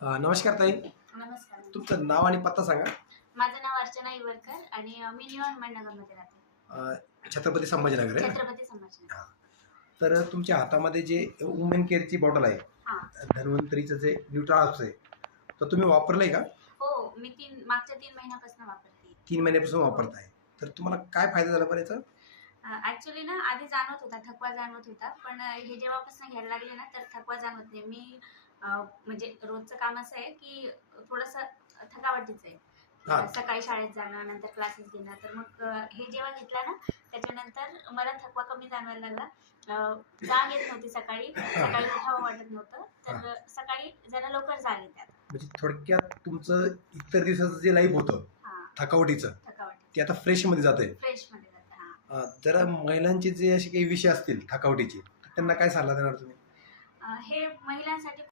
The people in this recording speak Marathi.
नमस्कार ताई. नमस्कार. तुमचं नाव आणि पत्ता सांगा. माझं नाव अर्चना इवरकर आणि मी न्यू अहमदनगरमध्ये राहते. छत्रपती संभाजीनगर आहे ना? छत्रपती संभाजीनगर. हां. तर तुमच्या हातामध्ये जे वुमेन केअरची बॉटल आहे, हां. धन्वंतरीचं जे न्यूट्राल्स आहे, तर तुम्ही वापरलंय का? हो, मी मागच्या 3 महिन्यापासून वापरते. 3 महिन्यापासून वापरताय. तर तुम्हाला काय फायदा झाला बरं याचा? ॲक्चुअली ना आधी जाणवत होता, थकवा जाणवत होता. पण हे जेव्हापासून घ्यायला लागले ना, तर थकवा जाणवत नाही. मी म्हणजे रोजचं काम असं आहे, की थोडंसं थकावटीचं आहे. हां. सकाळी शाळेत जाणं, नंतर क्लासेस घेणं. तर मग हे जेव्हा घेतलं ना, त्याच्यानंतर मला थकवा कमी जाणवायला लागला. जाग येत नव्हती सकाळी. सकाळी उठावं वाटत नव्हतं. तर सकाळी जरा लवकर जाग येते आता. म्हणजे थोडक्यात तुमचं इतर दिवसाचं जे लाईफ होतं हां, थकावटीचं, थकावट ते आता फ्रेशमध्ये जातंय. फ्रेशमध्ये जाते. हां. जरा महिलांचे जे असे काही विषय असतील थकावटीचे, तर त्यांना काय सल्ला देणार तुम्ही? हे महिलांसाठी